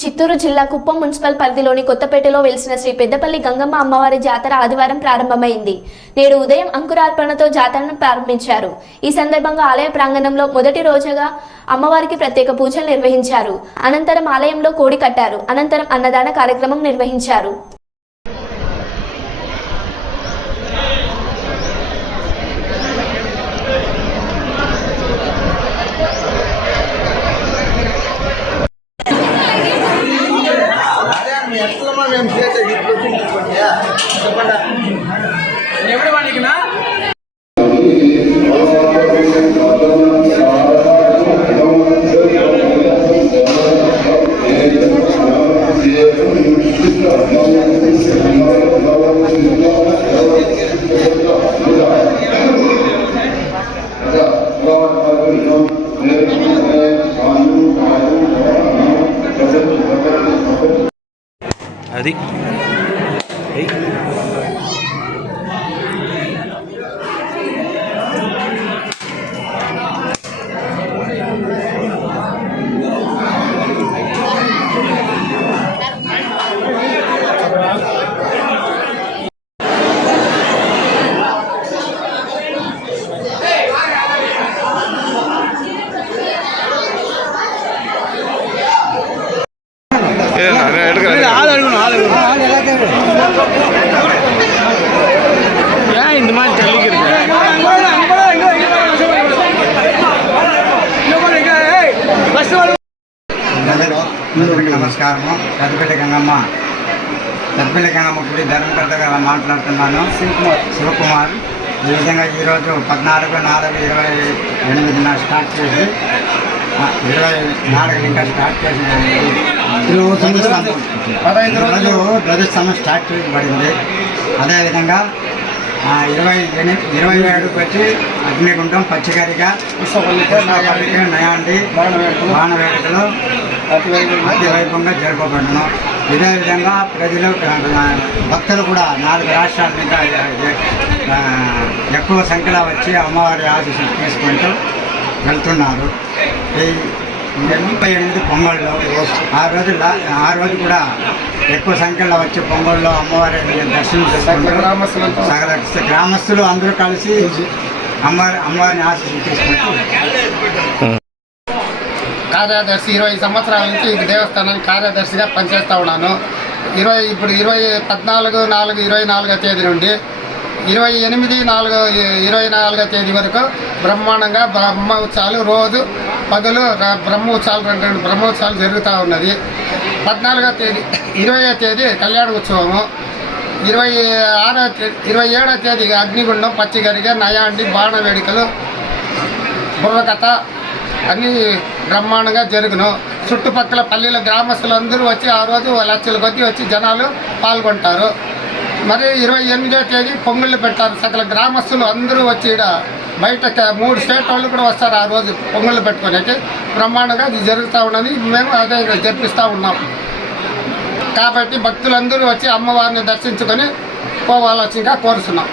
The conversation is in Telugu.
చిత్తూరు జిల్లా కుప్పం మున్సిపల్ పరిధిలోని కొత్తపేటలో వెలిసిన శ్రీ పెద్దపల్లి గంగమ్మ అమ్మవారి జాతర ఆదివారం ప్రారంభమైంది. నేడు ఉదయం అంకురార్పణతో జాతరను ప్రారంభించారు. ఈ సందర్భంగా ఆలయ ప్రాంగణంలో మొదటి రోజుగా అమ్మవారికి ప్రత్యేక పూజలు నిర్వహించారు. అనంతరం ఆలయంలో కోడి కట్టారు. అనంతరం అన్నదాన కార్యక్రమం నిర్వహించారు. అది నమస్కారము. పెద్దపల్లి గంగమ్మ గుడి ధర్మకర్తగా మాట్లాడుతున్నాను. శివకుమార్. ఈ విధంగా ఈరోజు 14/4/28 స్టార్ట్ చేసి 24 ఇంకా స్టార్ట్ చేసి ధ్వజస్తంభం స్టార్ట్ చేయబడింది. అదేవిధంగా 27 వచ్చి అగ్నిగుండం, పచ్చికరిక, నయాండి, బాణవేడుకలు అతివైభవంగా జరపబడును. ఇదే విధంగా ప్రజలు భక్తులు కూడా 4 రాష్ట్రాల మీద ఎక్కువ సంఖ్యలో వచ్చి అమ్మవారి ఆశీస్సులు తీసుకుంటూ వెళ్తున్నారు. ఈ 38 పొంగళ్ళు ఆ రోజు కూడా ఎక్కువ సంఖ్యలో వచ్చి పొంగళ్ళు అమ్మవారి దర్శనం చేసుకుంటారు. గ్రామస్తులు అందరూ కలిసి అమ్మవారిని ఆశీస్సులు తీసుకుంటూ కార్యదర్శి 20 సంవత్సరాల నుంచి ఈ దేవస్థానానికి కార్యదర్శిగా పనిచేస్తూ ఉన్నాను. 14/4/24 తేదీ నుండి 28/4/24 తేదీ వరకు బ్రహ్మాండంగా బ్రహ్మోత్సవాలు రోజు పగలు బ్రహ్మోత్సవాలు 2 బ్రహ్మోత్సవాలు జరుగుతూ ఉన్నది. 14వ తేదీ 20వ తేదీ కళ్యాణ ఉత్సవము, 27వ తేదీ అగ్నిగుండం, పచ్చిగరిగ, నయాండి, బాణ వేడుకలు, బుర్రకథ అన్నీ బ్రహ్మాండంగా జరుగును. చుట్టుపక్కల పల్లెల గ్రామస్తులందరూ వచ్చి ఆ రోజు లక్షల కొద్ది వచ్చి జనాలు పాల్గొంటారు. మరి 28వ తేదీ పొంగుళ్ళు పెట్టారు. సకల గ్రామస్తులు అందరూ వచ్చి ఇక్కడ బయట 3 స్టేట్ వాళ్ళు కూడా వస్తారు ఆ రోజు పొంగుళ్ళు పెట్టుకోడానికి. బ్రహ్మాండంగా అది జరుగుతూ ఉన్నది. మేము అదే జరిపిస్తూ ఉన్నాం. కాబట్టి భక్తులందరూ వచ్చి అమ్మవారిని దర్శించుకొని పోవాల్సిందిగా కోరుతున్నాం.